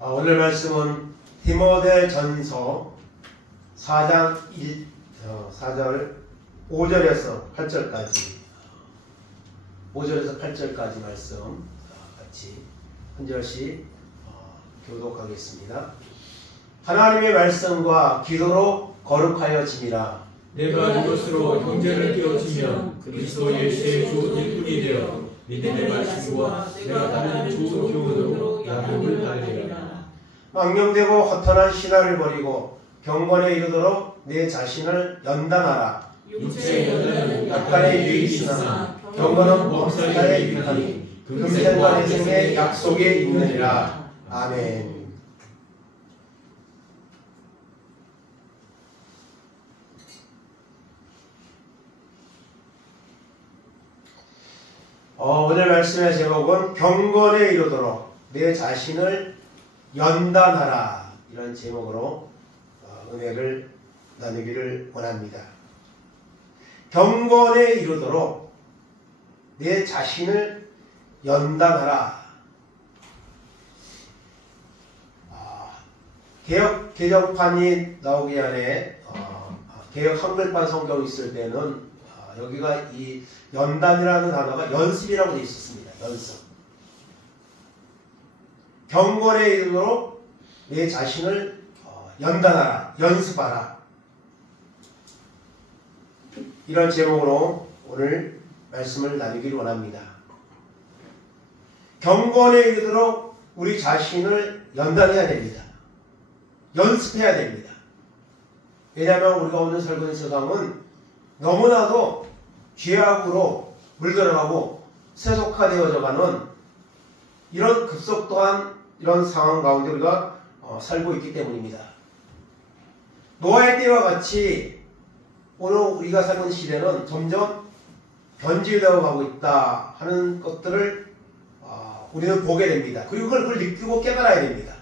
오늘 말씀은 디모데전서 4장 4절 5절에서 8절까지 5절에서 8절까지 말씀 같이 한 절씩 교독하겠습니다. 하나님의 말씀과 기도로 거룩하여짐이라. 내가 이것으로 형제를 깨우치면 그리스도 예수의 좋은 일꾼이 되어 믿음의 말씀과 내가 다른 좋은 교훈으로 양육을 받으리라. 망령되고 허탄한 신화를 버리고 경건에 이르도록 내 자신을 연단하라. 육체의 연단은 약간의 유익이 있으나 경건은 범사자의 유익하니 금생과 내생의 약속에 있느니라. 아멘. 오늘 말씀의 제목은 경건에 이르도록 내 자신을 연단하라, 이런 제목으로 은혜를 나누기를 원합니다. 경건에 이르도록 내 자신을 연단하라. 개역 개정판이 나오기 전에 개역 한글판 성경이 있을 때는 여기가 이 연단이라는 단어가 연습이라고 되어 있었습니다. 연습. 경건에 이르도록 내 자신을 연단하라, 연습하라. 이런 제목으로 오늘 말씀을 나누기를 원합니다. 경건에 이르도록 우리 자신을 연단해야 됩니다. 연습해야 됩니다. 왜냐하면 우리가 오늘 살고 있는 세상은 너무나도 죄악으로 물들어가고 세속화되어져가는 이런 급속도한 이런 상황 가운데 우리가 살고 있기 때문입니다. 노아의 때와 같이 오늘 우리가 살고 있는 시대는 점점 변질되어 가고 있다 하는 것들을 우리는 보게 됩니다. 그리고 그걸 느끼고 깨달아야 됩니다.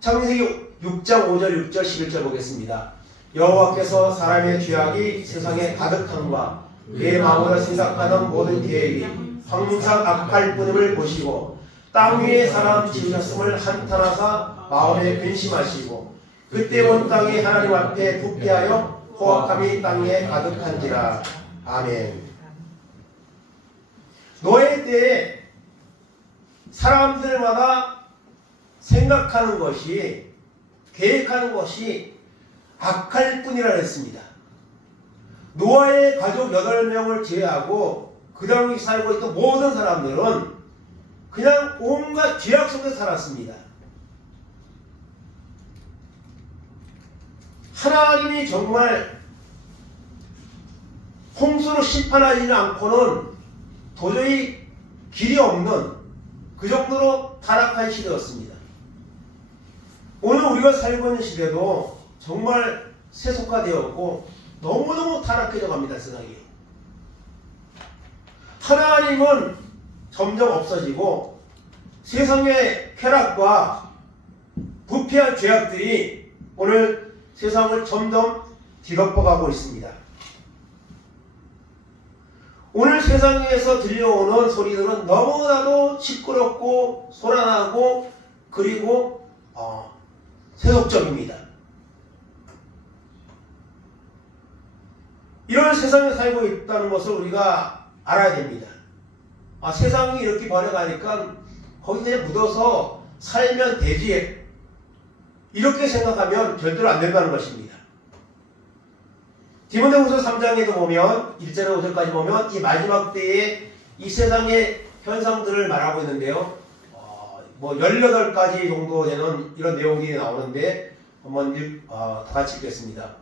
창세기 6장 5절 6절 11절 보겠습니다. 여호와께서 사람의 죄악이 세상에 가득함과 그의 마음으로 생각하는 모든 계획이 항상 악할 뿐임을 보시고 땅 위에 사람 지으셨음을 한탄하사 마음에 근심하시고 그때 온 땅이 하나님 앞에 부패하여 포악함이 땅에 가득한지라. 아멘. 노예 때에 사람들마다 생각하는 것이, 계획하는 것이 악할 뿐이라 했습니다. 노아의 가족 8명을 제외하고 그 당시 살고 있던 모든 사람들은 그냥 온갖 죄악 속에 살았습니다. 하나님이 정말 홍수로 심판하지는 않고는 도저히 길이 없는 그 정도로 타락한 시대였습니다. 오늘 우리가 살고 있는 시대도 정말 세속화되었고 너무너무 타락해져 갑니다. 세상이. 하나님은 점점 없어지고 세상의 쾌락과 부패한 죄악들이 오늘 세상을 점점 뒤덮어가고 있습니다. 오늘 세상에서 들려오는 소리들은 너무나도 시끄럽고 소란하고 그리고 세속적입니다. 이런 세상에 살고 있다는 것을 우리가 알아야 됩니다. 세상이 이렇게 변해가니까 거기에 묻어서 살면 되지, 이렇게 생각하면 절대로 안 된다는 것입니다. 디모데후서 3장에도 보면 1절에서 5절까지 보면 이 마지막 때에 이 세상의 현상들을 말하고 있는데요. 18가지 정도 되는 이런 내용이 나오는데 한번 다 같이 읽겠습니다.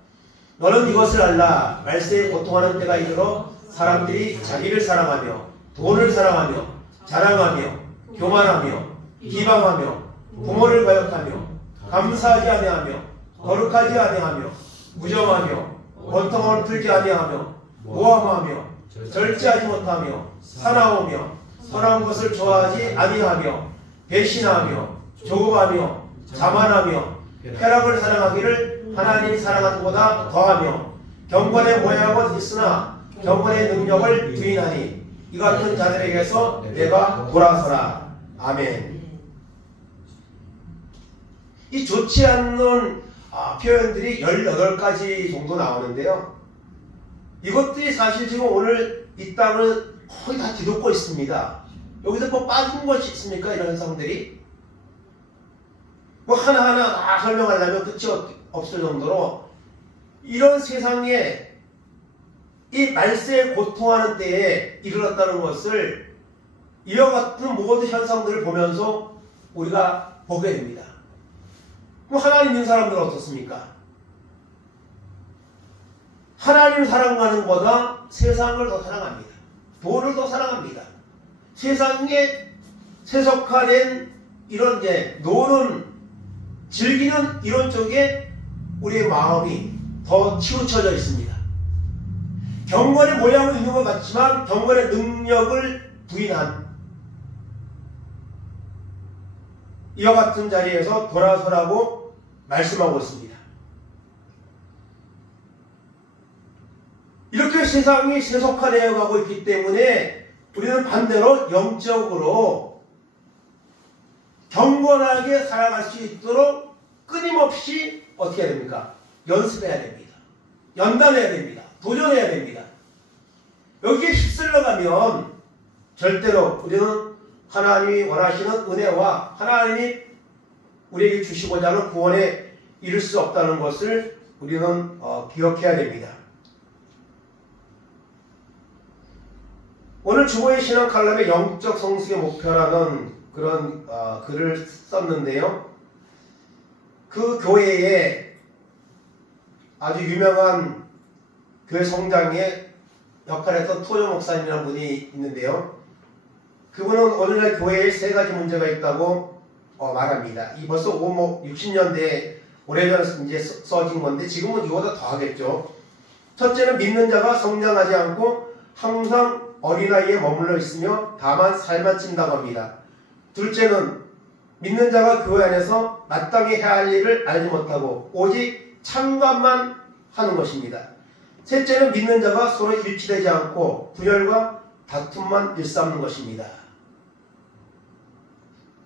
너는 이것을 알라. 말세에 고통하는 때가 이르러 사람들이 자기를 사랑하며 돈을 사랑하며 자랑하며 교만하며 비방하며 부모를 거역하며 감사하지 아니하며 거룩하지 아니하며 무정하며 원통함을 풀지 아니하며 모함하며 절제하지 못하며 사나우며 선한 것을 좋아하지 아니하며 배신하며 조급하며 자만하며 쾌락을 사랑하기를 하나님이 사랑하는 것보다 더하며 경건의 모양은 있으나 경건의 능력을 부인하니 이 같은 자들에게서 내가 돌아서라. 아멘. 이 좋지 않는 표현들이 18가지 정도 나오는데요. 이것들이 사실 지금 오늘 이 땅을 거의 다 뒤덮고 있습니다. 여기서 뭐 빠진 것이 있습니까? 이런 현상들이. 뭐 하나하나 다 설명하려면 끝이 없을 정도로 이런 세상에 이 말세에 고통하는 때에 이르렀다는 것을 이와 같은 모든 현상들을 보면서 우리가 보게 됩니다. 그럼 하나님 있는 사람들은 어떻습니까? 하나님 사랑하는 것보다 세상을 더 사랑합니다. 돈을 더 사랑합니다. 세상에 세속화된 이런 노는 즐기는 이런 쪽에 우리의 마음이 더 치우쳐져 있습니다. 경건의 모양은 있는 것 같지만 경건의 능력을 부인한 이와 같은 자리에서 돌아서라고 말씀하고 있습니다. 이렇게 세상이 세속화되어 가고 있기 때문에 우리는 반대로 영적으로 경건하게 살아갈 수 있도록 끊임없이 어떻게 해야 됩니까? 연습해야 됩니다. 연단해야 됩니다. 도전해야 됩니다. 여기에 휩쓸려 가면 절대로 우리는 하나님이 원하시는 은혜와 하나님이 우리에게 주시고자 하는 구원에 이를 수 없다는 것을 우리는 기억해야 됩니다. 오늘 주보의 신앙 칼럼에 영적 성숙의 목표라는 그런 글을 썼는데요. 그 교회에 아주 유명한 교회 성장에 역할했던 토요 목사님이라는 분이 있는데요. 그분은 오늘날 교회에 3가지 문제가 있다고 말합니다. 이 벌써 60년대에 오래전에 이제 써진 건데 지금은 이거보다 더 하겠죠. 첫째는 믿는 자가 성장하지 않고 항상 어린아이에 머물러 있으며 다만 살만 찐다고 합니다. 둘째는 믿는 자가 교회 안에서 마땅히 해야 할 일을 알지 못하고 오직 참관만 하는 것입니다. 셋째는 믿는 자가 서로 일치되지 않고 분열과 다툼만 일삼는 것입니다.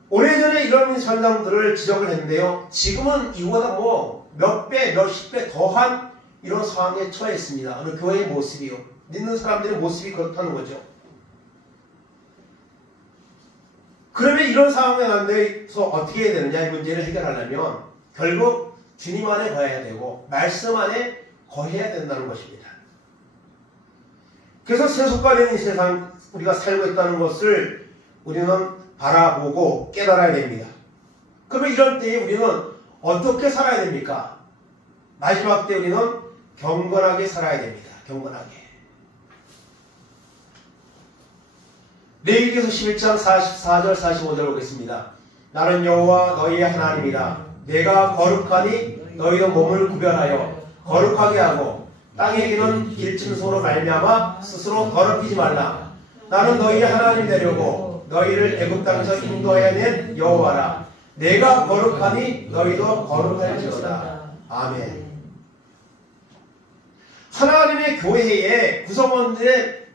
오래전에 이런 현상들을 지적을 했는데요. 지금은 이보다 몇 배, 몇십 배 더한 이런 상황에 처해 있습니다. 어느 교회의 모습이요. 믿는 사람들의 모습이 그렇다는 거죠. 그러면 이런 상황에 대해서 어떻게 해야 되느냐, 이 문제를 해결하려면 결국 주님 안에 거해야 되고 말씀 안에 거해야 된다는 것입니다. 그래서 세속화된 이 세상 우리가 살고 있다는 것을 우리는 바라보고 깨달아야 됩니다. 그러면 이런 때에 우리는 어떻게 살아야 됩니까? 마지막 때 우리는 경건하게 살아야 됩니다. 경건하게. 레위기서 11장 44절 45절 보겠습니다. 나는 여호와 너희의 하나님이라. 내가 거룩하니 너희도 몸을 구별하여 거룩하게 하고 땅에 기는 길짐승으로 말미암아 스스로 더럽히지 말라. 나는 너희의 하나님이 되려고 너희를 애굽 땅에서 인도해낸 여호와라. 내가 거룩하니 너희도 거룩할지어다. 아멘. 하나님의 교회의 구성원들의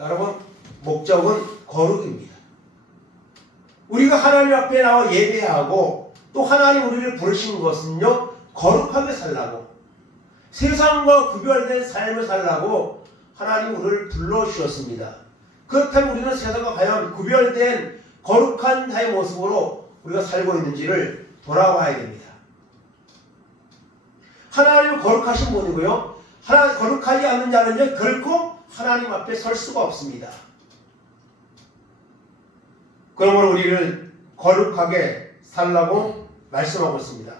여러분 목적은 거룩입니다. 우리가 하나님 앞에 나와 예배하고 또 하나님 우리를 부르신 것은요 거룩하게 살라고, 세상과 구별된 삶을 살라고 하나님 우리를 불러주셨습니다. 그렇다면 우리는 세상과 과연 구별된 거룩한 자의 모습으로 우리가 살고 있는지를 돌아봐야 됩니다. 하나님은 거룩하신 분이고요. 거룩하지 않는 자는요 결코 하나님 앞에 설 수가 없습니다. 그러므로 우리를 거룩하게 살라고 말씀하고 있습니다.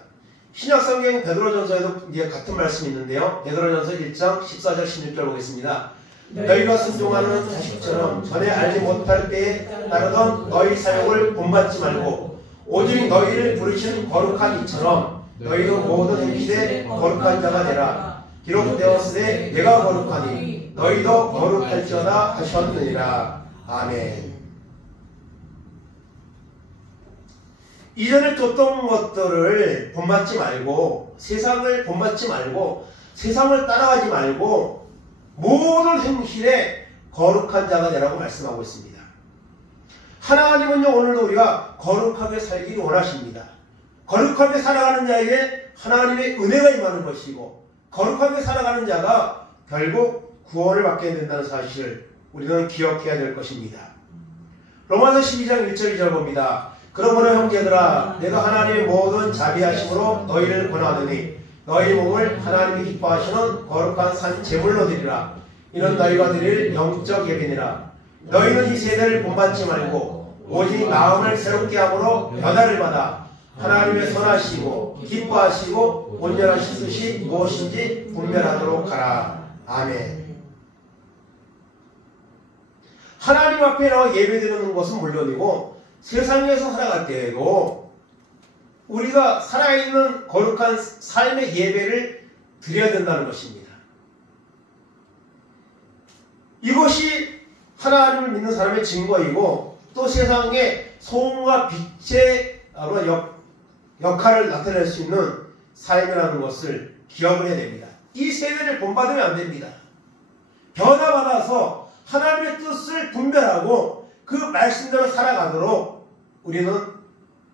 신약성경 베드로전서에도 이제 같은 말씀이 있는데요. 베드로전서 1장 14절 16절 보겠습니다. 너희가 순종하는 자식처럼 전에 알지 못할 때에 따르던 너희 사역을 본받지 말고 오직 너희를 부르신 거룩한 이처럼 너희도 모든 행실에 거룩한 자가 되라. 기록되었으되 내가 거룩하니 너희도 거룩할지어다 하셨느니라. 아멘. 이전에 줬던 것들을 본받지 말고 세상을 본받지 말고 세상을 따라가지 말고 모든 행실에 거룩한 자가 되라고 말씀하고 있습니다. 하나님은요 오늘도 우리가 거룩하게 살기를 원하십니다. 거룩하게 살아가는 자에게 하나님의 은혜가 임하는 것이고 거룩하게 살아가는 자가 결국 구원을 받게 된다는 사실을 우리는 기억해야 될 것입니다. 로마서 12장 1절 2절 봅니다. 그러므로 형제들아 내가 하나님의 모든 자비하심으로 너희를 권하노니 너희 몸을 하나님이 기뻐하시는 거룩한 산 제물로 드리라. 이는 너희가 드릴 영적 예배니라. 너희는 이 세대를 본받지 말고 오직 마음을 새롭게 함으로 변화를 받아 하나님의 선하시고 기뻐하시고 온전하신 뜻이 무엇인지 분별하도록 하라. 아멘. 하나님 앞에 나와 예배드리는 것은 물론이고 세상에서 살아갈 때에도 우리가 살아있는 거룩한 삶의 예배를 드려야 된다는 것입니다. 이것이 하나님을 믿는 사람의 증거이고 또 세상에 소음과 빛의 역할을 나타낼 수 있는 삶이라는 것을 기억을 해야 됩니다. 이 세대를 본받으면 안 됩니다. 변화받아서 하나님의 뜻을 분별하고 그 말씀대로 살아가도록 우리는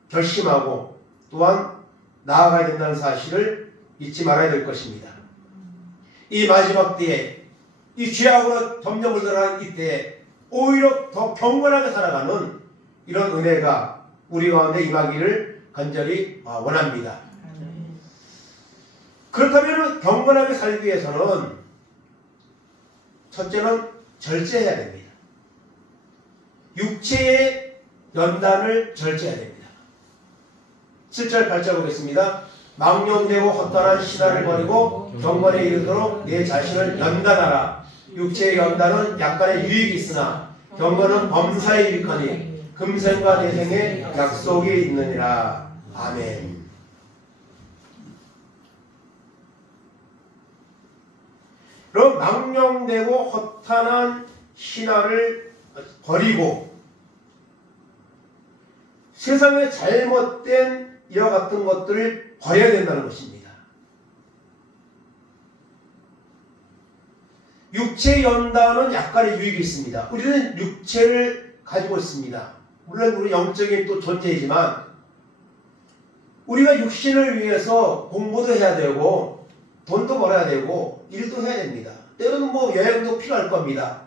결심하고 또한 나아가야 된다는 사실을 잊지 말아야 될 것입니다. 이 마지막 때에 이 죄악으로 점점 물들어가는 이때에 오히려 더 경건하게 살아가는 이런 은혜가 우리 가운데 임하기를 간절히 원합니다. 그렇다면 경건하게 살기 위해서는 첫째는 절제해야 됩니다. 육체의 연단을 절제해야 됩니다. 7절 8절 보겠습니다. 망령되고 헛다란 신화를 버리고 경건에 이르도록 내 자신을 연단하라. 육체의 연단은 약간의 유익이 있으나 경건은 범사에 유익하니 금생과 내생에 약속이 있느니라. 아멘. 그럼 망령되고 허탄한 신화를 버리고 세상의 잘못된 이와 같은 것들을 버려야 된다는 것입니다. 육체의 연단은 약간의 유익이 있습니다. 우리는 육체를 가지고 있습니다. 물론 우리 영적인 또 존재이지만 우리가 육신을 위해서 공부도 해야 되고 돈도 벌어야 되고 일도 해야 됩니다. 때로는 여행도 필요할 겁니다.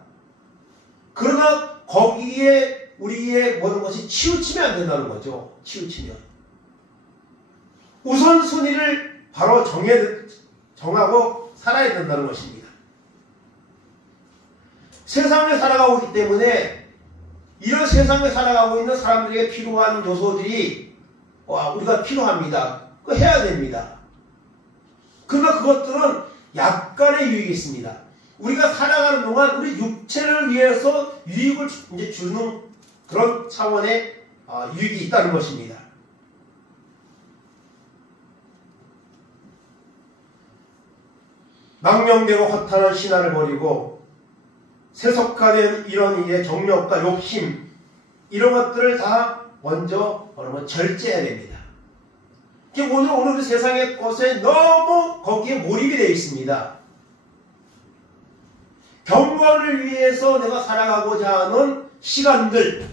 그러나 거기에 우리의 모든 것이 치우치면 안 된다는 거죠. 치우치면. 우선순위를 바로 정하고 살아야 된다는 것입니다. 세상에 살아가고 있기 때문에 이런 세상에 살아가고 있는 사람들에게 필요한 요소들이 우리가 필요합니다. 그거 해야 됩니다. 그러나 그것들은 약간의 유익이 있습니다. 우리가 살아가는 동안 우리 육체를 위해서 유익을 이제 주는 그런 차원의 유익이 있다는 것입니다. 망령되고 허탄한 신화를 버리고 세속화된 이런 이의 정욕과 욕심 이런 것들을 다 먼저 절제해야 됩니다. 오늘 세상의 것에 너무 거기에 몰입이 되어 있습니다. 경건을 위해서 내가 살아가고자 하는 시간들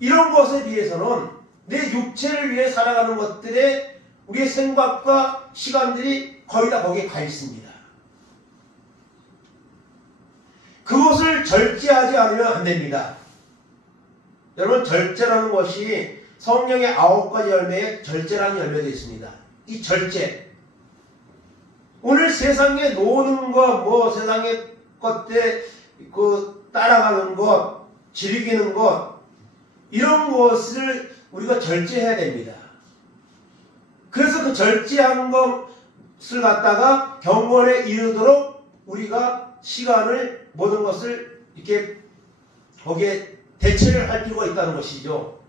이런 것에 비해서는 내 육체를 위해 살아가는 것들에 우리의 생각과 시간들이 거의 다 거기에 가 있습니다. 그것을 절제하지 않으면 안 됩니다. 여러분 절제라는 것이 성령의 9가지 열매에 절제라는 열매도 있습니다. 이 절제 오늘 세상에 노는 것 세상의 것들 따라가는 것 즐기는 것 이런 것을 우리가 절제해야 됩니다. 그래서 그 절제한 것을 갖다가 경건에 이르도록 우리가 시간을 모든 것을 이렇게 거기에 대체를 할 필요가 있다는 것이죠.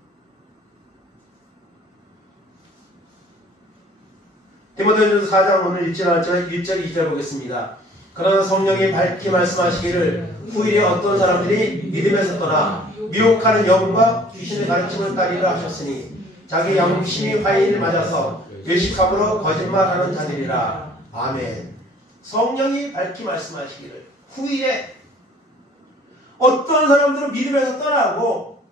디모데전서 4장 오늘 1절 2절 보겠습니다. 그러나 성령이 밝히 말씀하시기를 후일에 어떤 사람들이 믿음에서 떠나 미혹하는 영과 귀신의 가르침을 따르려 하셨으니 자기 양심이 화인을 맞아서 외식함으로 거짓말하는 자들이라. 아멘. 성령이 밝히 말씀하시기를 후일에 어떤 사람들은 믿음에서 떠나고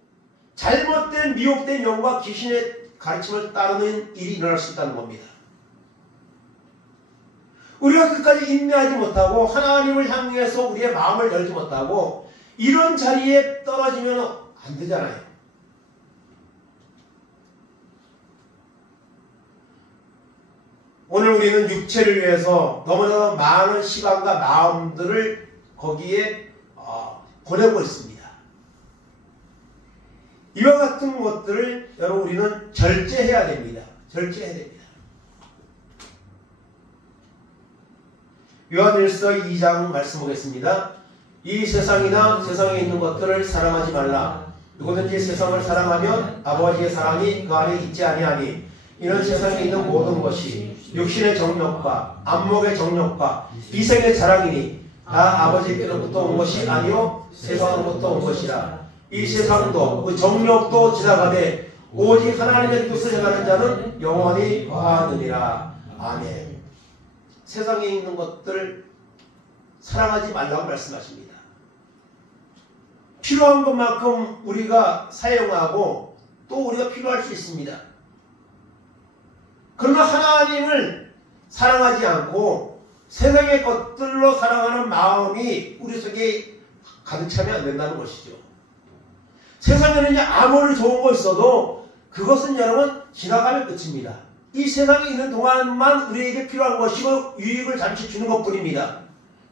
잘못된 미혹된 영과 귀신의 가르침을 따르는 일이 일어날 수 있다는 겁니다. 우리가 끝까지 인내하지 못하고 하나님을 향해서 우리의 마음을 열지 못하고 이런 자리에 떨어지면 안 되잖아요. 오늘 우리는 육체를 위해서 너무나 많은 시간과 마음들을 거기에 보내고 있습니다. 이와 같은 것들을 여러분 우리는 절제해야 됩니다. 절제해야 됩니다. 요한일서 2장 말씀 보겠습니다. 이 세상이나 세상에 있는 것들을 사랑하지 말라. 누구든지 세상을 사랑하면 아버지의 사랑이 그 안에 있지 아니하니 이는 세상에 있는 모든 것이 육신의 정욕과 안목의 정욕과 이생의 자랑이니 다 아버지께로부터 온 것이 아니요 세상으로부터 온 것이라. 이 세상도 그 정욕도 지나가되 오직 하나님의 뜻을 행하는 자는 영원히 거하느니라. 아멘. 세상에 있는 것들 사랑하지 말라고 말씀하십니다. 필요한 것만큼 우리가 사용하고 또 우리가 필요할 수 있습니다. 그러나 하나님을 사랑하지 않고 세상의 것들로 사랑하는 마음이 우리 속에 가득 차면 안 된다는 것이죠. 세상에는 아무리 좋은 거 있어도 그것은 여러분 지나가면 끝입니다. 이 세상에 있는 동안만 우리에게 필요한 것이고 유익을 잠시 주는 것뿐입니다.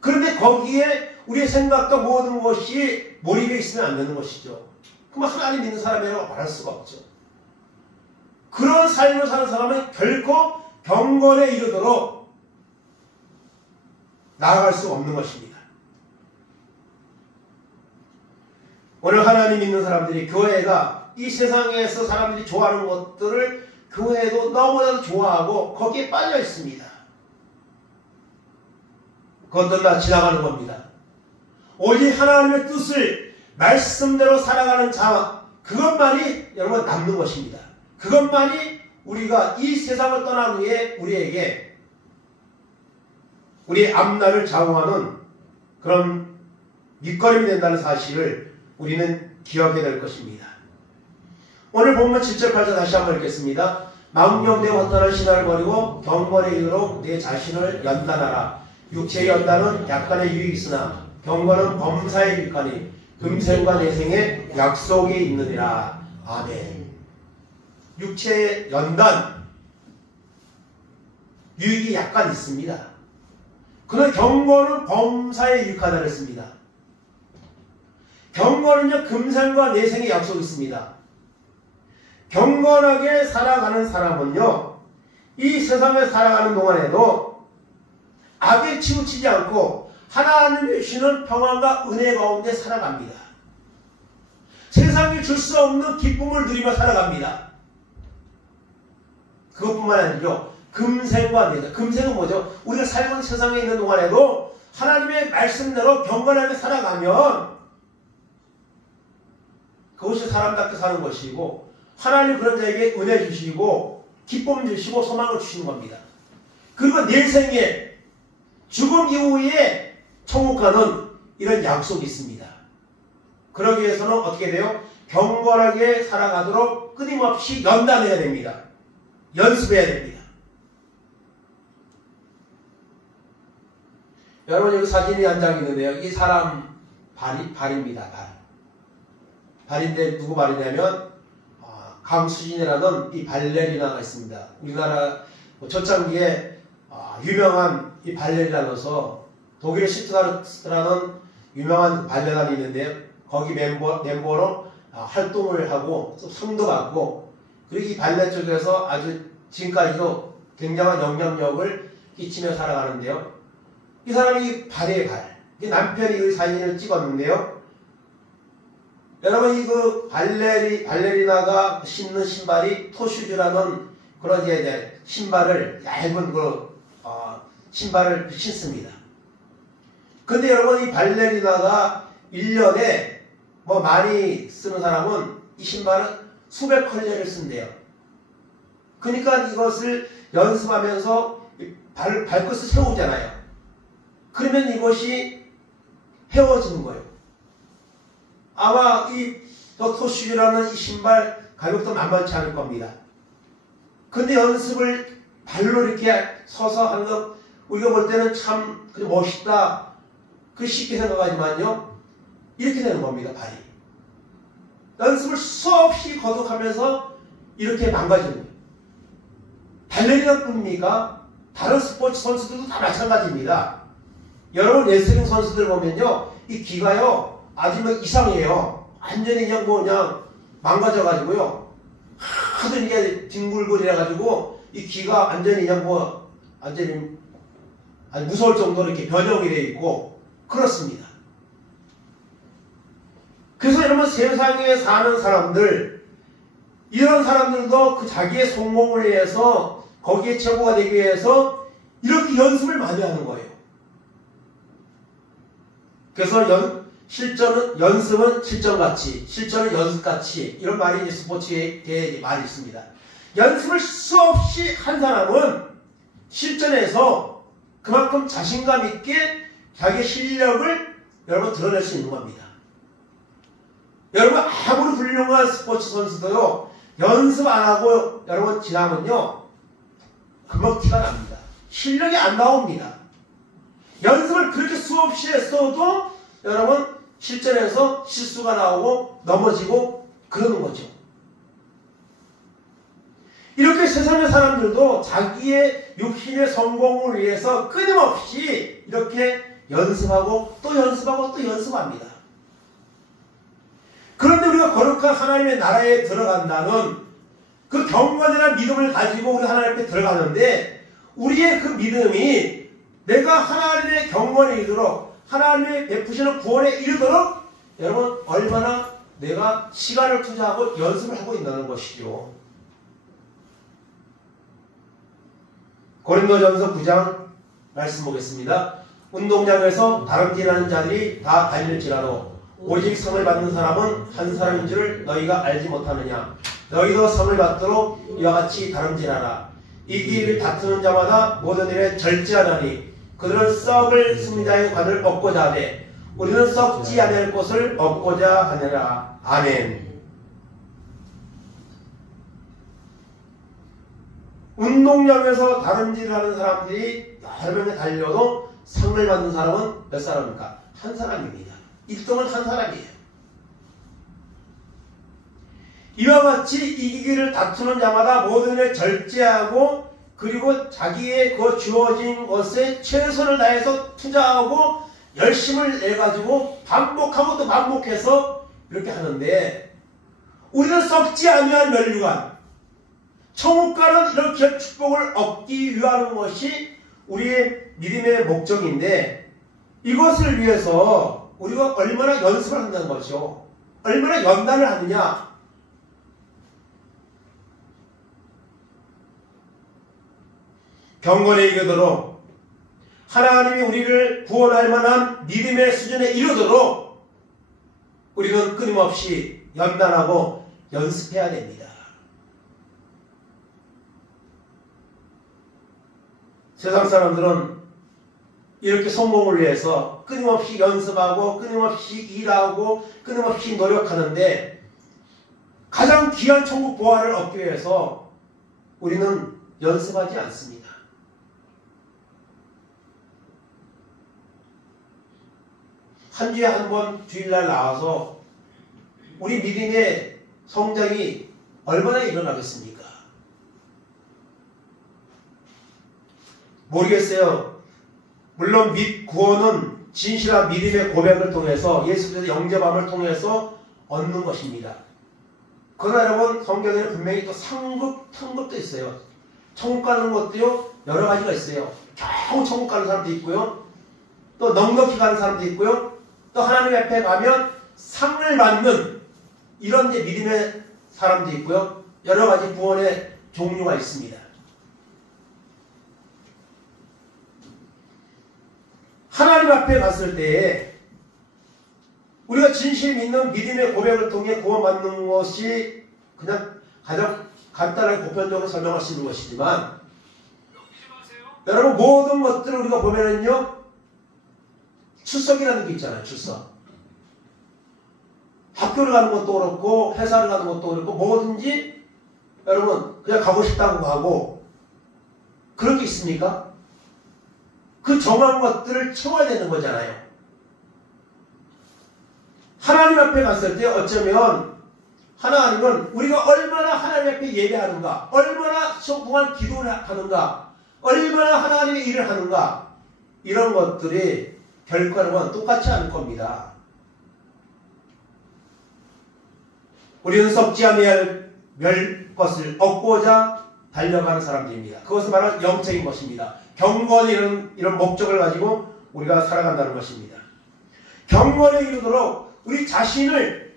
그런데 거기에 우리의 생각과 모든 것이 몰입해 있으면 안 되는 것이죠. 그럼 하나님 믿는 사람이라고 말할 수가 없죠. 그런 삶을 사는 사람은 결코 경건에 이르도록 나아갈 수 없는 것입니다. 오늘 하나님 믿는 사람들이 교회가 이 세상에서 사람들이 좋아하는 것들을 교회도 너무나도 좋아하고 거기에 빠져 있습니다. 그것도 다 지나가는 겁니다. 오직 하나님의 뜻을 말씀대로 살아가는 자, 그것만이 여러분 남는 것입니다. 그것만이 우리가 이 세상을 떠난 후에 우리에게 우리의 앞날을 좌우하는 그런 밑거름이 된다는 사실을 우리는 기억해야 될 것입니다. 오늘 본문 7절 8절 다시 한번 읽겠습니다. 망령되어 헛다른 신화를 버리고 경건에 이르도록 내 자신을 연단하라. 육체의 연단은 약간의 유익이 있으나 경건은 범사의 일까니 금생과 내생의 약속이 있느니라. 아멘. 육체의 연단 유익이 약간 있습니다. 그러나 경건은 범사에 유익하다 그랬습니다. 경건은요 금생과 내생의 약속이 있습니다. 경건하게 살아가는 사람은요 이 세상에 살아가는 동안에도 악에 치우치지 않고 하나님이 주시는 평안과 은혜 가운데 살아갑니다. 세상이 줄 수 없는 기쁨을 누리며 살아갑니다. 그것뿐만 아니죠. 금생과 내생. 금생은 뭐죠? 우리가 살고 있는 세상에 있는 동안에도 하나님의 말씀대로 경건하게 살아가면 그것이 사람답게 사는 것이고 하나님 그런 자에게 은혜 주시고 기쁨 주시고 소망을 주시는 겁니다. 그리고 내생에 죽음 이후에 천국 가는 이런 약속이 있습니다. 그러기 위해서는 어떻게 돼요? 경건하게 살아가도록 끊임없이 연단해야 됩니다. 연습해야 됩니다. 여러분 여기 사진이 한 장 있는데요. 이 사람 발입니다. 발인데 누구 발이냐면 강수진이라는 이 발레리나가 있습니다. 우리나라 초창기에 유명한 이 발레리나로서 독일의 시트가르트라는 유명한 발레단이 있는데요. 거기 멤버로 활동을 하고 상도 받고 그리고 이 발레 쪽에서 아주 지금까지도 굉장한 영향력을 끼치며 살아가는데요. 이 사람이 발이에요, 발. 남편이 이 사진을 찍었는데요. 여러분 이 그 발레리나가 신는 신발이 토슈즈라는 그런 이제 신발을 얇은 신발을 신습니다. 근데 여러분 이 발레리나가 1년에 많이 쓰는 사람은 이 신발은 수백 컬레를 쓴대요. 그러니까 이것을 연습하면서 발끝을 세우잖아요. 그러면 이것이 헤어지는 거예요. 아마 이 토슈즈라는 이 신발 가격도 만만치 않을 겁니다. 근데 연습을 발로 이렇게 서서 하는 거 우리가 볼 때는 참 멋있다. 그 쉽게 생각하지만요. 이렇게 되는 겁니다. 발이. 연습을 수없이 거듭하면서 이렇게 망가지는 거예요. 발레리나 뿐입니까? 다른 스포츠 선수들도 다 마찬가지입니다. 여러분 레슬링 선수들 보면요. 이 귀가요. 아주 이상해요. 완전히 그냥 망가져가지고요. 하도 이게 뒹굴고 이래가지고 이 귀가 완전히 완전히 아주 무서울 정도로 이렇게 변형이 되어 있고 그렇습니다. 그래서 여러분 세상에 사는 사람들 이런 사람들도 그 자기의 성공을 위해서 거기에 최고가 되기 위해서 이렇게 연습을 많이 하는 거예요. 그래서 연습은 실전같이, 실전은 연습같이 이런 말이 이제 스포츠계에 많이 있습니다. 연습을 수없이 한 사람은 실전에서 그만큼 자신감 있게 자기 실력을 여러분 드러낼 수 있는 겁니다. 여러분 아무리 훌륭한 스포츠 선수도요 연습 안 하고 여러분 지나면요 금방 티가 납니다. 실력이 안 나옵니다. 연습을 그렇게 수없이 했어도 여러분 실전에서 실수가 나오고 넘어지고 그러는 거죠. 이렇게 세상의 사람들도 자기의 육신의 성공을 위해서 끊임없이 이렇게 연습하고 또 연습하고 또 연습합니다. 그런데 우리가 거룩한 하나님의 나라에 들어간다는 그 경건이라는 믿음을 가지고 우리 하나님 앞에 들어가는데 우리의 그 믿음이 내가 하나님의 경건에 이르도록 하나님의 베푸시는 구원에 이르도록 여러분 얼마나 내가 시간을 투자하고 연습을 하고 있다는 것이죠. 고린도전서 9장 말씀 보겠습니다. 운동장에서 다름질하는 자들이 다 다닐지라도 오직 상을 받는 사람은 한 사람인 줄을 너희가 알지 못하느냐. 너희도 상을 받도록 이와 같이 다름질하라. 이기를 다투는 자마다 모든 일에 절제하나니 그들은 썩을 승리자의 관을 얻고자 하되 우리는 썩지 아니할 것을 얻고자 하느라. 아멘. 운동장에서 다름질하는 사람들이 여러 명에 달려도 상을 받는 사람은 몇 사람입니까? 한 사람입니다. 1등은 한 사람이에요. 이와 같이 이기기를 다투는 자마다 모든 일을 절제하고 그리고 자기의 그 주어진 것에 최선을 다해서 투자하고 열심을 내가지고 반복하고 또 반복해서 이렇게 하는데 우리는 썩지 아니한 면류관 천국가는 이렇게 축복을 얻기 위한 것이 우리의 믿음의 목적인데 이것을 위해서 우리가 얼마나 연습을 한다는 거죠. 얼마나 연단을 하느냐. 경건에 이르도록 하나님이 우리를 구원할 만한 믿음의 수준에 이르도록 우리는 끊임없이 연단하고 연습해야 됩니다. 세상 사람들은 이렇게 성공을 위해서 끊임없이 연습하고 끊임없이 일하고 끊임없이 노력하는데 가장 귀한 천국 보화를 얻기 위해서 우리는 연습하지 않습니다. 한 주에 한 번 주일날 나와서 우리 믿음의 성장이 얼마나 일어나겠습니까? 모르겠어요. 물론 구원은 진실한 믿음의 고백을 통해서 예수께서 영접함을 통해서 얻는 것입니다. 그러나 여러분 성경에는 분명히 또 상급도 있어요. 천국 가는 것도요 여러 가지가 있어요. 겨우 천국 가는 사람도 있고요. 또 넉넉히 가는 사람도 있고요. 또 하나님 앞에 가면 상을 받는 이런 믿음의 사람도 있고요. 여러 가지 구원의 종류가 있습니다. 하나님 앞에 갔을 때에 우리가 진실히 믿는 믿음의 고백을 통해 구원받는 것이 그냥 가장 간단하게 보편적으로 설명할 수 있는 것이지만 여러분 모든 것들을 우리가 보면은요 출석이라는 게 있잖아요. 출석. 학교를 가는 것도 그렇고 회사를 가는 것도 그렇고 뭐든지 여러분 그냥 가고 싶다고 하고 그런 게 있습니까? 그 정한 것들을 채워야 되는 거잖아요. 하나님 앞에 갔을 때 어쩌면 하나님은 우리가 얼마나 하나님 앞에 예배하는가, 얼마나 시험 동안 기도를 하는가, 얼마나 하나님의 일을 하는가, 이런 것들이 결과는 똑같지 않을 겁니다. 우리는 썩지 아니할 것을 얻고자 달려가는 사람들입니다. 그것은 바로 영적인 것입니다. 경건의 이런 목적을 가지고 우리가 살아간다는 것입니다. 경건에 이르도록 우리 자신을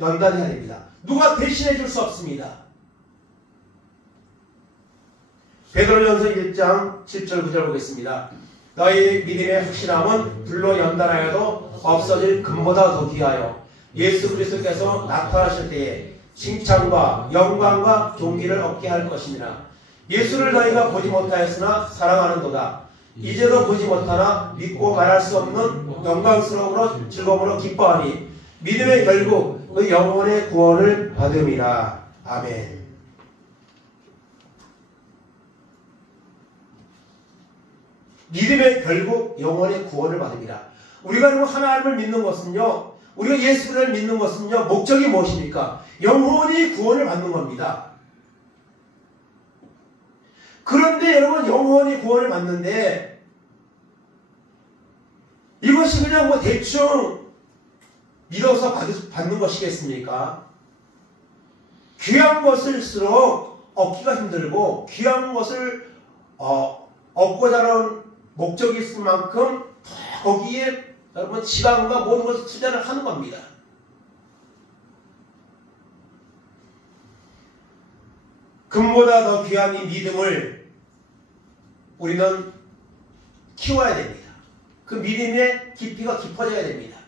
연단해야 됩니다. 누가 대신해 줄 수 없습니다. 베드로전서 1장 7절 9절 보겠습니다. 너희 믿음의 확실함은 불로 연단하여도 없어질 금보다 더 귀하여 예수 그리스도께서 나타나실 때에 칭찬과 영광과 존귀를 얻게 할 것이니라. 예수를 너희가 보지 못하였으나 사랑하는도다. 이제도 보지 못하나 믿고 말할 수 없는 영광스러움으로 즐거움으로 기뻐하니 믿음의 결국 그 영혼의 구원을 받음이라. 아멘. 믿음의 결국 영혼의 구원을 받음이라. 우리가 하나님을 믿는 것은요, 우리가 예수를 믿는 것은요, 목적이 무엇입니까? 영혼이 구원을 받는 겁니다. 그런데 여러분, 영혼이 구원을 받는데 이것이 그냥 대충 믿어서 받는 것이겠습니까? 귀한 것일수록 얻기가 힘들고 귀한 것을 얻고자 하는 목적이 있을 만큼 거기에 여러분 시간과 모든 것을 투자를 하는 겁니다. 금보다 더 귀한 이 믿음을 우리는 키워야 됩니다. 그 믿음의 깊이가 깊어져야 됩니다.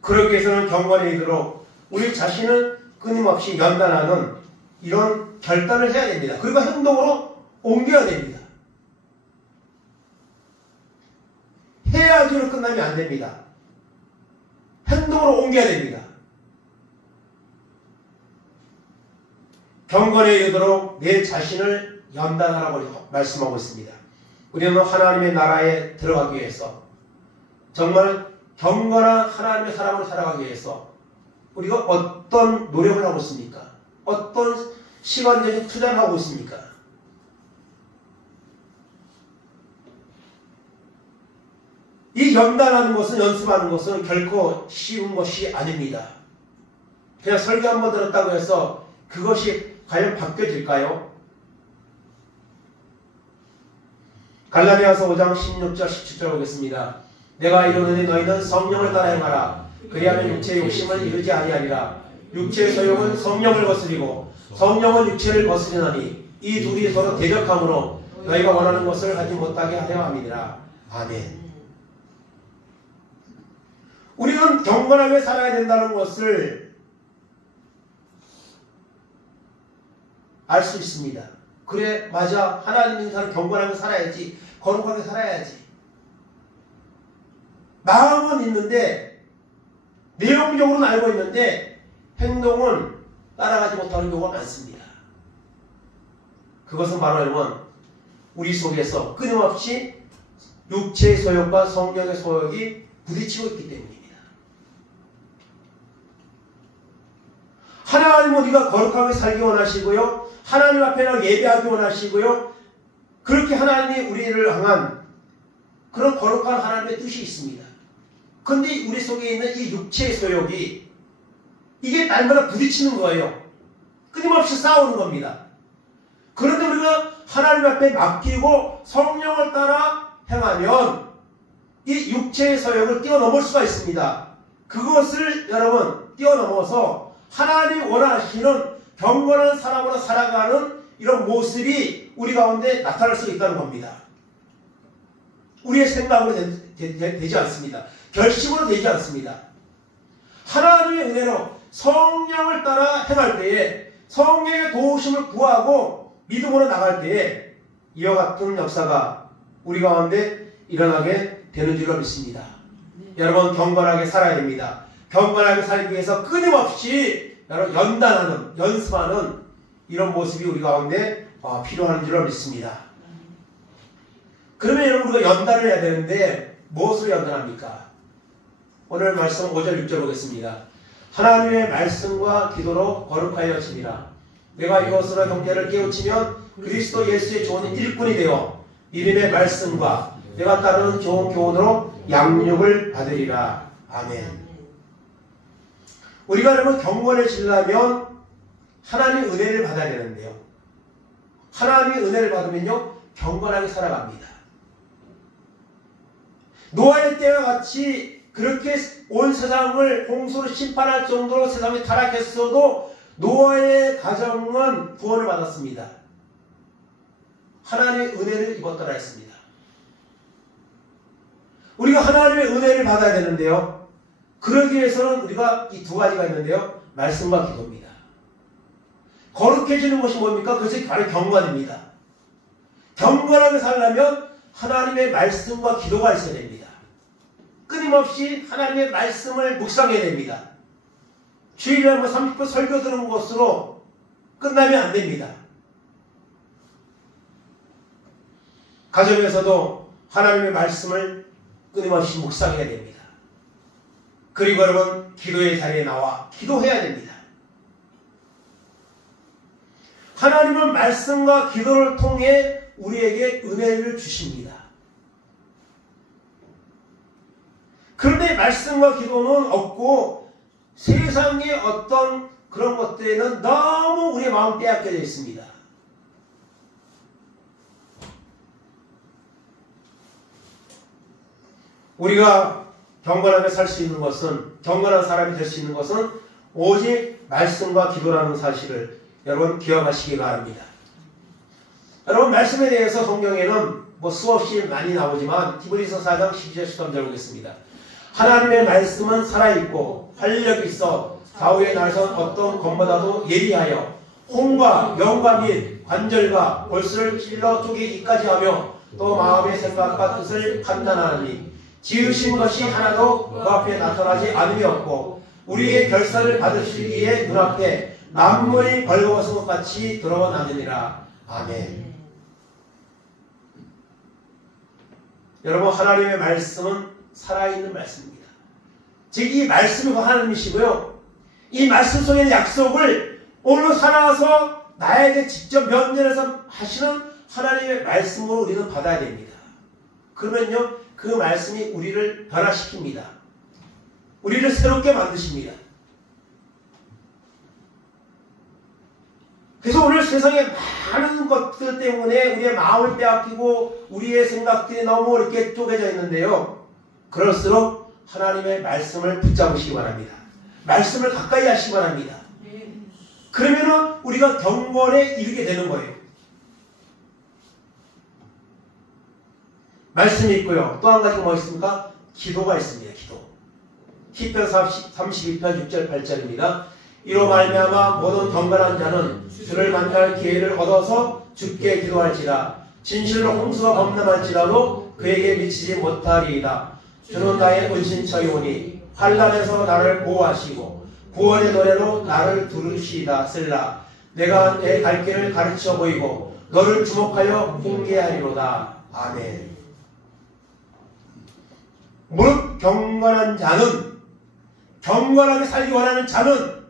그러기 위해서는 경건에 이르도록 우리 자신을 끊임없이 연단하는 이런 결단을 해야 됩니다. 그리고 행동으로 옮겨야 됩니다. 해야지로 끝나면 안 됩니다. 행동으로 옮겨야 됩니다. 경건에 이르도록 내 자신을 연단하라고 말씀하고 있습니다. 우리는 하나님의 나라에 들어가기 위해서 정말 경건한 하나님의 사람으로 살아가기 위해서 우리가 어떤 노력을 하고 있습니까? 어떤 시간적인 투자를 하고 있습니까? 이 연단하는 것은, 연습하는 것은 결코 쉬운 것이 아닙니다. 그냥 설교 한번 들었다고 해서 그것이 과연 바뀌어질까요? 갈라디아서 5장 16절 17절 보겠습니다. 내가 이르노니 너희는 성령을 따라 행하라. 그리하면 육체의 욕심을 이루지 아니하리라. 육체의 소욕은 성령을 거스리고 성령은 육체를 거스리나니 이 둘이 서로 대적함으로 너희가 원하는 것을 하지 못하게 하려 함이니라. 아멘. 우리는 경건하게 살아야 된다는 것을 알 수 있습니다. 그래, 맞아. 하나님 있는 사람 경건하게 살아야지. 거룩하게 살아야지. 마음은 있는데, 내용적으로는 알고 있는데, 행동은 따라가지 못하는 경우가 많습니다. 그것은 바로 여러분, 우리 속에서 끊임없이 육체의 소욕과 성령의 소욕이 부딪히고 있기 때문입니다. 하나님은 우리가 거룩하게 살기 원하시고요. 하나님 앞에 예배하기 원하시고요. 그렇게 하나님이 우리를 향한 그런 거룩한 하나님의 뜻이 있습니다. 그런데 우리 속에 있는 이 육체의 소욕이 이게 날마다 부딪히는 거예요. 끊임없이 싸우는 겁니다. 그런데 우리가 하나님 앞에 맡기고 성령을 따라 행하면 이 육체의 소욕을 뛰어넘을 수가 있습니다. 그것을 여러분 뛰어넘어서 하나님이 원하시는 경건한 사람으로 살아가는 이런 모습이 우리 가운데 나타날 수 있다는 겁니다. 우리의 생각으로 되지 않습니다. 결심으로 되지 않습니다. 하나님의 은혜로 성령을 따라 행할 때에 성령의 도우심을 구하고 믿음으로 나갈 때에 이와 같은 역사가 우리 가운데 일어나게 되는 줄로 믿습니다. 여러분 경건하게 살아야 됩니다. 경건하게 살기 위해서 끊임없이 여러분 연단하는, 연습하는 이런 모습이 우리 가운데 필요한 줄로 믿습니다. 그러면 여러분 우리가 연단을 해야 되는데 무엇으로 연단합니까? 오늘 말씀 5절 6절 보겠습니다. 하나님의 말씀과 기도로 거룩하여 지니라. 내가 이것으로 형제를 깨우치면 그리스도 예수의 좋은 일꾼이 되어 믿음의 말씀과 내가 따르는 좋은 교훈으로 양육을 받으리라. 아멘. 우리가 여러분 경건해지려면 하나님의 은혜를 받아야 되는데요. 하나님의 은혜를 받으면요 경건하게 살아갑니다. 노아의 때와 같이 그렇게 온 세상을 홍수로 심판할 정도로 세상이 타락했어도 노아의 가정은 구원을 받았습니다. 하나님의 은혜를 입었더라 했습니다. 우리가 하나님의 은혜를 받아야 되는데요. 그러기 위해서는 우리가 이 두 가지가 있는데요. 말씀과 기도입니다. 거룩해지는 것이 뭡니까? 그것이 바로 경건입니다. 경건하게 살려면 하나님의 말씀과 기도가 있어야 됩니다. 끊임없이 하나님의 말씀을 묵상해야 됩니다. 주일에 한번 30분 설교 들은 것으로 끝나면 안 됩니다. 가정에서도 하나님의 말씀을 끊임없이 묵상해야 됩니다. 그리고 여러분 기도의 자리에 나와 기도해야 됩니다. 하나님은 말씀과 기도를 통해 우리에게 은혜를 주십니다. 그런데 말씀과 기도는 없고 세상의 어떤 그런 것들에는 너무 우리의 마음 빼앗겨져 있습니다. 우리가 경건하게 살 수 있는 것은, 경건한 사람이 될 수 있는 것은 오직 말씀과 기도라는 사실을 여러분 기억하시기 바랍니다. 여러분 말씀에 대해서 성경에는 수없이 많이 나오지만 히브리서 4장 12절 13절 보겠습니다. 하나님의 말씀은 살아있고 활력이 있어 좌우에 날선 어떤 검보다도 예리하여 혼과 영과 및 관절과 골수를 찔러 쪼개기까지 하며 또 마음의 생각과 뜻을 판단하느니 지으신 것이 하나도 그 앞에 나타나지 않음이 없고 우리의 결사를 받으시기에 눈앞에 만물이 벌거벗은 것 같이 드러나느니라. 아멘. 여러분 하나님의 말씀은 살아있는 말씀입니다. 즉 이 말씀이 하나님이시고요. 이 말씀 속의 약속을 오늘 살아서 나에게 직접 면전에서 하시는 하나님의 말씀으로 우리는 받아야 됩니다. 그러면요 그 말씀이 우리를 변화시킵니다. 우리를 새롭게 만드십니다. 그래서 오늘 세상에 많은 것들 때문에 우리의 마음을 빼앗기고 우리의 생각들이 너무 이렇게 쪼개져 있는데요. 그럴수록 하나님의 말씀을 붙잡으시기 바랍니다. 말씀을 가까이 하시기 바랍니다. 그러면은 우리가 경건에 이르게 되는 거예요. 말씀이 있고요. 또 한 가지가 뭐 있습니까? 기도가 있습니다. 기도. 시편 32편 6절 8절입니다. 이로 말미암아 모든 경건한 자는 주를 만날 기회를 얻어서 주께 기도할지라. 진실로 홍수가 범람할지라도 그에게 미치지 못하리이다. 주는 나의 은신처이오니 환난에서 나를 보호하시고 구원의 노래로 나를 두르시다. 셀라. 내가 내 갈 길을 가르쳐 보이고 너를 주목하여 훈계하리로다. 아멘. 무릇 경건한 자는, 경건하게 살기 원하는 자는,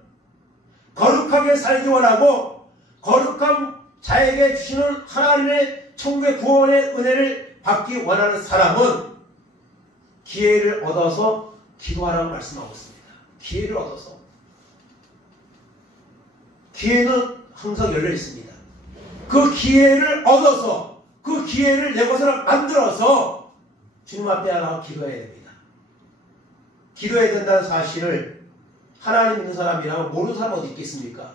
거룩하게 살기 원하고 거룩한 자에게 주시는 하나님의 천국의 구원의 은혜를 받기 원하는 사람은 기회를 얻어서 기도하라고 말씀하고 있습니다. 기회를 얻어서. 기회는 항상 열려 있습니다. 그 기회를 얻어서 그 기회를 내 것으로 만들어서 주님 앞에 나가서 기도해야 됩니다. 기도해야 된다는 사실을 하나님 믿는 사람이라고 모르는 사람 어디 있겠습니까?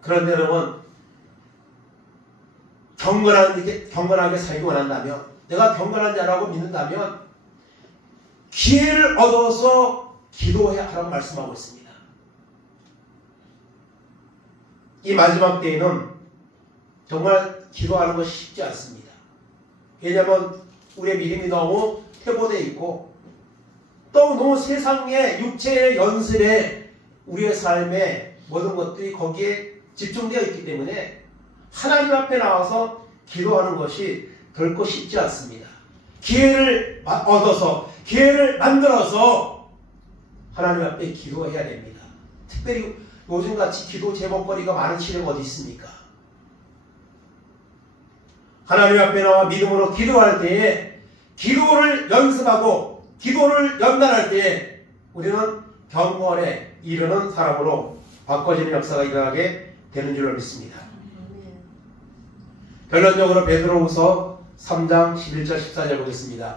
그런데 여러분 경건하게 살기 원한다면, 내가 경건한 자라고 믿는다면 기회를 얻어서 기도해야 하라고 말씀하고 있습니다. 이 마지막 때에는 정말 기도하는 것이 쉽지 않습니다. 왜냐하면 우리의 믿음이 너무 퇴보되어 있고 또 너무 세상의 육체의 연습에 우리의 삶의 모든 것들이 거기에 집중되어 있기 때문에 하나님 앞에 나와서 기도하는 것이 결코 쉽지 않습니다. 기회를 얻어서 기회를 만들어서 하나님 앞에 기도해야 됩니다. 특별히 요즘같이 기도 제목거리가 많은 시대가 어디 있습니까? 하나님 앞에 나와 믿음으로 기도할 때에 기도를 연습하고 기도를 연단할 때에 우리는 경건에 이르는 사람으로 바꿔지는 역사가 일어나게 되는 줄로 믿습니다. 결론적으로 베드로후서 3장 11절 14절 보겠습니다.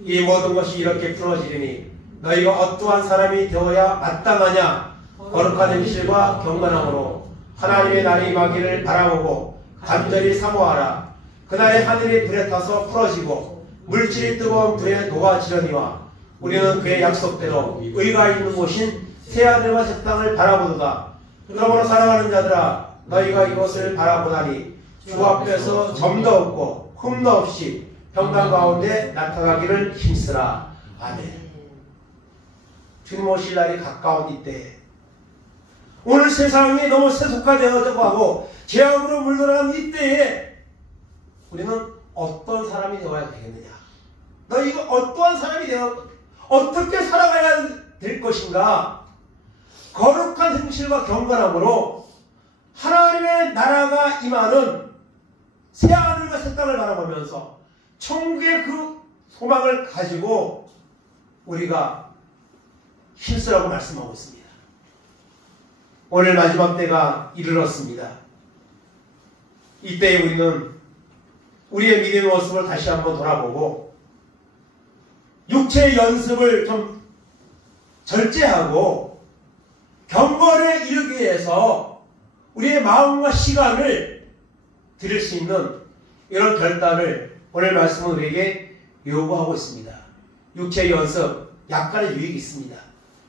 이 모든 것이 이렇게 풀어지리니 너희가 어떠한 사람이 되어야 마땅하냐? 거룩한 행실과 경건함으로 하나님의 날이 임하기를 바라보고 간절히 사모하라. 그날에 하늘이 불에 타서 풀어지고 물질이 뜨거운 불에 녹아지려니와 우리는 그의 약속대로 의가 있는 곳인 새하늘과 새 땅을 바라보도다. 그러므로 사랑하는 자들아 너희가 이것을 바라보다니 주 앞에서 점도 없고 흠도 없이 평강 가운데 나타나기를 힘쓰라. 아멘. 주님 오실 날이 가까운 이때에 오늘 세상이 너무 세속화되어져 가고 죄악으로 물들어간 이때에 우리는 어떤 사람이 되어야 되겠느냐? 너희가 어떠한 사람이 되어 어떻게 살아가야 될 것인가? 거룩한 행실과 경건함으로 하나님의 나라가 임하는 새하늘과 새 땅을 바라보면서 천국의 그 소망을 가지고 우리가 힘쓰라고 말씀하고 있습니다. 오늘 마지막 때가 이르렀습니다. 이때에 우리는 우리의 믿음의 모습을 다시 한번 돌아보고 육체의 연습을 좀 절제하고 경건에 이르기 위해서 우리의 마음과 시간을 드릴 수 있는 이런 결단을 오늘 말씀은 우리에게 요구하고 있습니다. 육체의 연습 약간의 유익이 있습니다.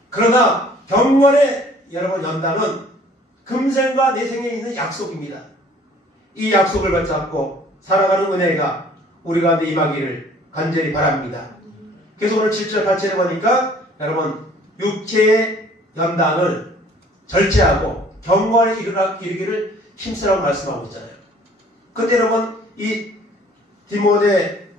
그러나 경건의 여러분 연단은 금생과 내생에 있는 약속입니다. 이 약속을 붙잡고 살아가는 은혜가 우리 가운데 임하기를 간절히 바랍니다. 그래서 오늘 7절 8절에 보니까 여러분 육체의 연단을 절제하고 경건에 이르기를 힘쓰라고 말씀하고 있잖아요. 근데 여러분 이 디모데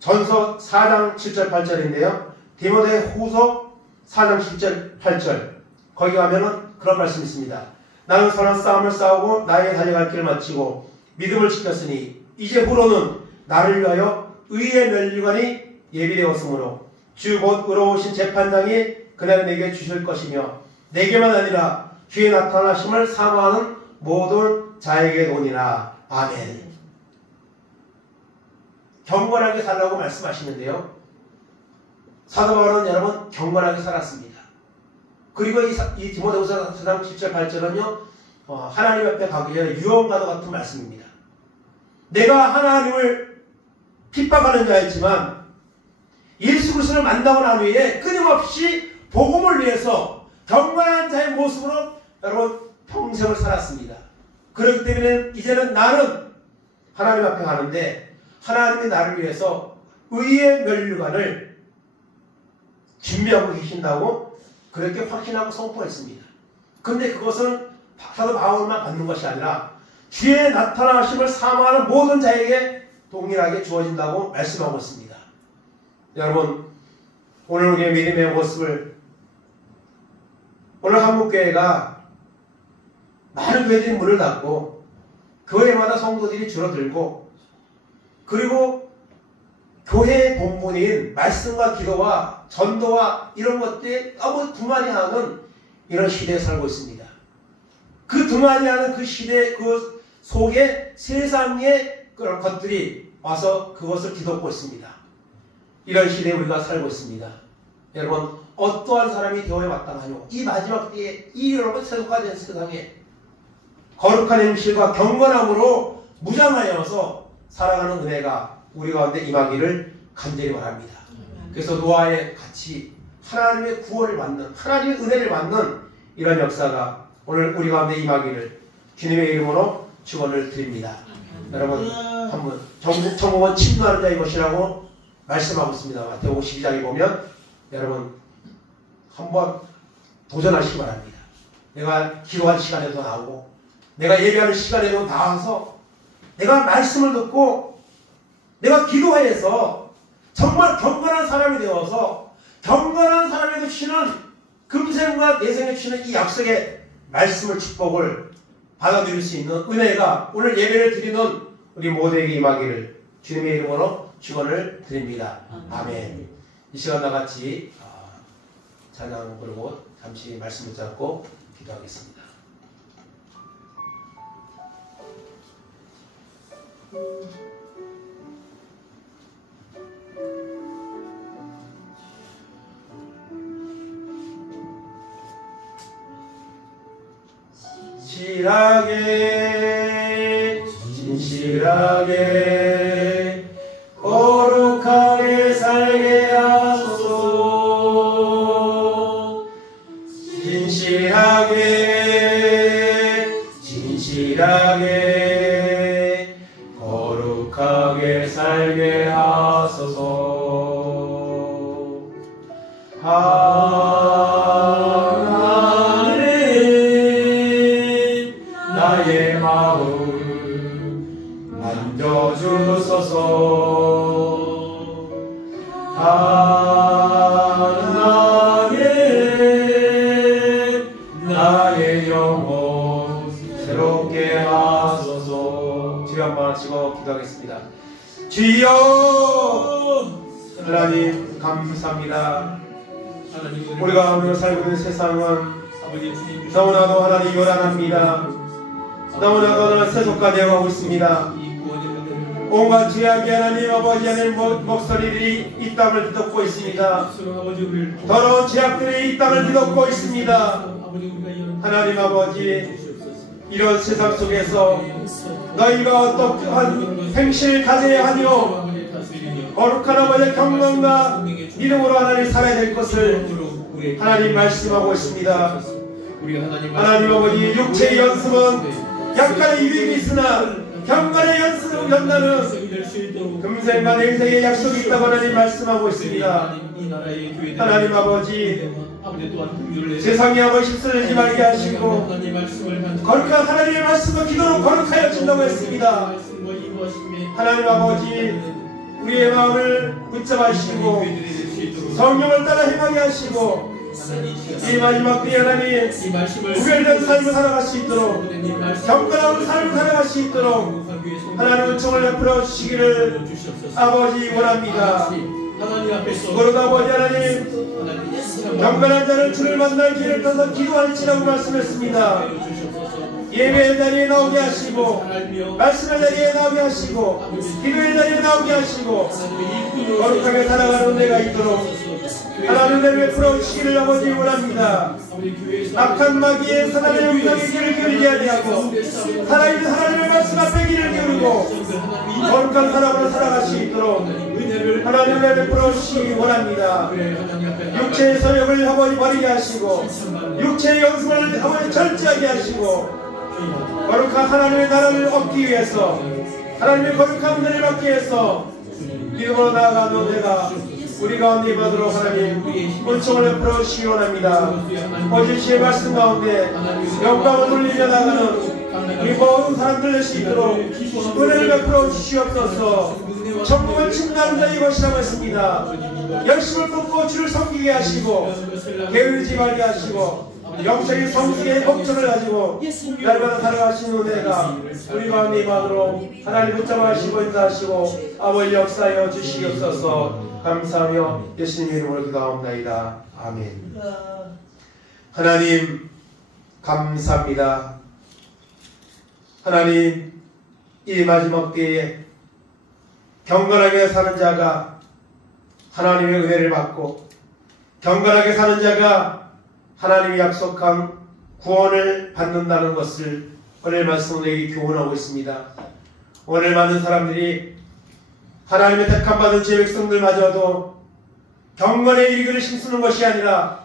전서 4장 7절 8절인데요. 디모데 후서 4장 10절 8절 거기 가면은 그런 말씀이 있습니다. 나는 선한 싸움을 싸우고 나의 달려갈 길을 마치고 믿음을 지켰으니 이제 후로는 나를 위하여 의의 면류관이 예비되었으므로 주 곧 의로우신 재판장이 그날 내게 주실 것이며 내게만 아니라 주의 나타나심을 사모하는 모든 자에게 논이라. 아멘. 경건하게 살라고 말씀하시는데요. 사도 바울은 여러분 경건하게 살았습니다. 그리고 이 디모데후서 4장 10절 8절은요 하나님 앞에 가기 전에 유언과도 같은 말씀입니다. 내가 하나님을 핍박하는 자였지만 예수 그리스도를 만나고 난 후에 끊임없이 복음을 위해서 경건한 자의 모습으로 여러분 평생을 살았습니다. 그렇기 때문에 이제는 나는 하나님 앞에 가는데 하나님이 나를 위해서 의의 면류관을 준비하고 계신다고 그렇게 확신하고 선포했습니다. 그런데 그것은 사도 바울만 받는 것이 아니라 주의 나타나심을 사모하는 모든 자에게 동일하게 주어진다고 말씀하고 있습니다. 여러분 오늘 우리의 믿음의 모습을 오늘 한국교회가 많은 교회들이 문을 닫고 교회마다 성도들이 줄어들고 그리고 교회의 본분인 말씀과 기도와 전도와 이런 것들이 너무 두만이하는 이런 시대에 살고 있습니다. 그 두만이하는 그 시대 그 속에 세상의 그런 것들이 와서 그것을 뒤덮고 있습니다. 이런 시대에 우리가 살고 있습니다. 여러분 어떠한 사람이 되어야 마땅하뇨? 이 마지막 때에 이 여러분 세속화된 세상에 거룩한 행실과 경건함으로 무장하여서 살아가는 은혜가 우리 가운데 임하기를 간절히 바랍니다. 그래서 노아의 같이 하나님의 구원을 받는 하나님의 은혜를 받는 이런 역사가 오늘 우리 가운데 임하기를 주님의 이름으로 축원을 드립니다. 여러분 한번 천국은 침노하는 자의 것이라고 말씀하고 있습니다. 마태복음 12장에 보면 여러분 한번 도전하시기 바랍니다. 내가 기도할 시간에도 나오고 내가 예배하는 시간에도 나와서 내가 말씀을 듣고 내가 기도해서 정말 경건한 사람이 되어서 경건한 사람에게 주시는 금생과 내생에 주시는 이 약속의 말씀을 축복을 받아들일 수 있는 은혜가 오늘 예배를 드리는 우리 모두에게 임하기를 주님의 이름으로 축원을 드립니다. 아멘. 이 시간 나같이 찬양 부르고 잠시 말씀 붙잡고 기도하겠습니다. 진실하게 진실하게 거룩하게 살게 하소서. 진실하게 진실하게 거룩하게 살게 하소서. 하나님 나의 마음 만져주소서. 하나님 나의 영혼 새롭게 하소서. 주여 한번 찍어 기도하겠습니다. 주여 하나님 감사합니다. 우리가 오늘 살고 있는 세상은 너무나도 하나님 요란합니다. 너무나도 하나님 세속화되어 가고 있습니다. 온갖 죄악이 하나님 아버지 하나님 목소리들이 이 땅을 뒤덮고 있습니다. 더러운 죄악들이 이 땅을 뒤덮고 있습니다. 하나님 아버지 이런 세상 속에서 너희가 어떠한 행실을 가져야 하며 거룩한 아버지의 경건과 믿음으로 하나님 살아야 될 것을 하나님 말씀하고 있습니다. 하나님 아버지 육체의 연습은 약간의 유익이 있으나 경건의 연단은 금생과 내생의 약속이 있다고 하나님 말씀하고 있습니다. 하나님 아버지 세상에 아버지 휩쓸리지 말게 하시고 거룩한 하나님의 말씀과 기도로 거룩하여 준다고 했습니다. 하나님 아버지 우리의 마음을 붙잡으시고 성령을 따라 행하게 하시고 이 마지막 때에 하나님 구별된 삶을 살아갈 수 있도록 경건한 삶을 살아갈 수 있도록 하나님 은총을 베풀어 주시기를 아버지 원합니다. 그러다 아버지 하나님 경건한 자는 주를 만날 길을 떠서 기도할지라고 말씀했습니다. 예배의 자리에 나오게 하시고 말씀의 자리에 나오게 하시고 기도의 자리에 나오게 하시고 거룩하게 살아가는 은혜가 있도록 하나님 은혜를 베풀어 주시기를 아버지 원합니다. 악한 마귀의 사단의 영향에 귀를 기울이게 아니하고 살아있는 하나님의 말씀 앞에 귀를 기울이고 거룩한 사람으로 살아갈 수 있도록 하나님 은혜를 베풀어 주시기 원합니다. 육체의 소욕을 아버지 버리게 하시고 육체의 연습을 아버지 절제하게 하시고 거룩한 하나님의 나라를 얻기 위해서 하나님의 거룩한 은혜를 받기 위해서 믿음으로 나아가는 내가 우리 가운데 임하도록 하나님 은총을 베풀어 주시기 원합니다. 오직 주의 말씀 가운데 영광을 돌리며 나가는 우리 모든 사람들 될 수 있도록 은혜를 베풀어 주시옵소서. 천국을 침노하는 자의 것이라고 했습니다. 열심을 쏟고 주를 섬기게 하시고 게으르지 말게 하시고 영적인 성숙의 목적을 가지고 날마다 살아가시는 은혜가 우리 가운데 임하도록 하나님 붙잡아 하시고 인도하시고 아버지 역사하여 주시옵소서. 감사하며 예수님 이름으로 기도하옵나이다. 아멘. 하나님 감사합니다. 하나님 이 마지막 때에 경건하게 사는 자가 하나님의 은혜를 받고 경건하게 사는 자가 하나님이 약속한 구원을 받는다는 것을 오늘 말씀으로 우리에게 교훈하고 있습니다. 오늘 많은 사람들이 하나님의 택함 받은 제 백성들마저도 경건의 일기를 힘쓰는 것이 아니라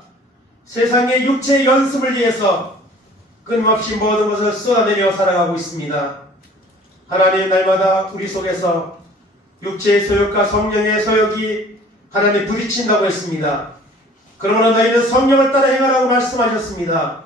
세상의 육체의 연습을 위해서 끊임없이 모든 것을 쏟아내며 살아가고 있습니다. 하나님 날마다 우리 속에서 육체의 소욕과 성령의 소욕이 하나님 부딪힌다고 했습니다. 그러므로 너희는 성령을 따라 행하라고 말씀하셨습니다.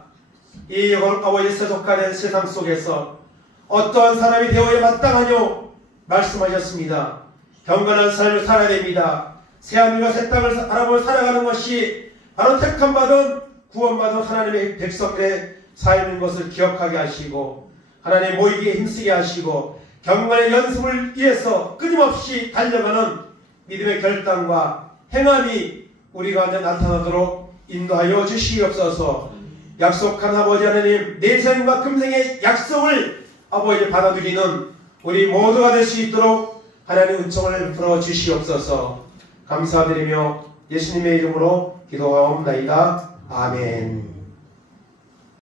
이 아버지 세속화된 세상 속에서 어떠한 사람이 되어야 마땅하뇨 말씀하셨습니다. 경건한 삶을 살아야 됩니다. 새하늘과 새 땅을 알아보며 살아가는 것이 바로 택함받은 구원받은 하나님의 백성들의 삶인 것을 기억하게 하시고 하나님 모이기에 힘쓰게 하시고 경건의 연습을 위해서 끊임없이 달려가는 믿음의 결단과 행함이 우리 가운데 나타나도록 인도하여 주시옵소서. 약속한 아버지 하나님, 내생과 금생의 약속을 아버지 받아들이는 우리 모두가 될 수 있도록 하나님 은총을 풀어 주시옵소서. 감사드리며 예수님의 이름으로 기도하옵나이다. 아멘.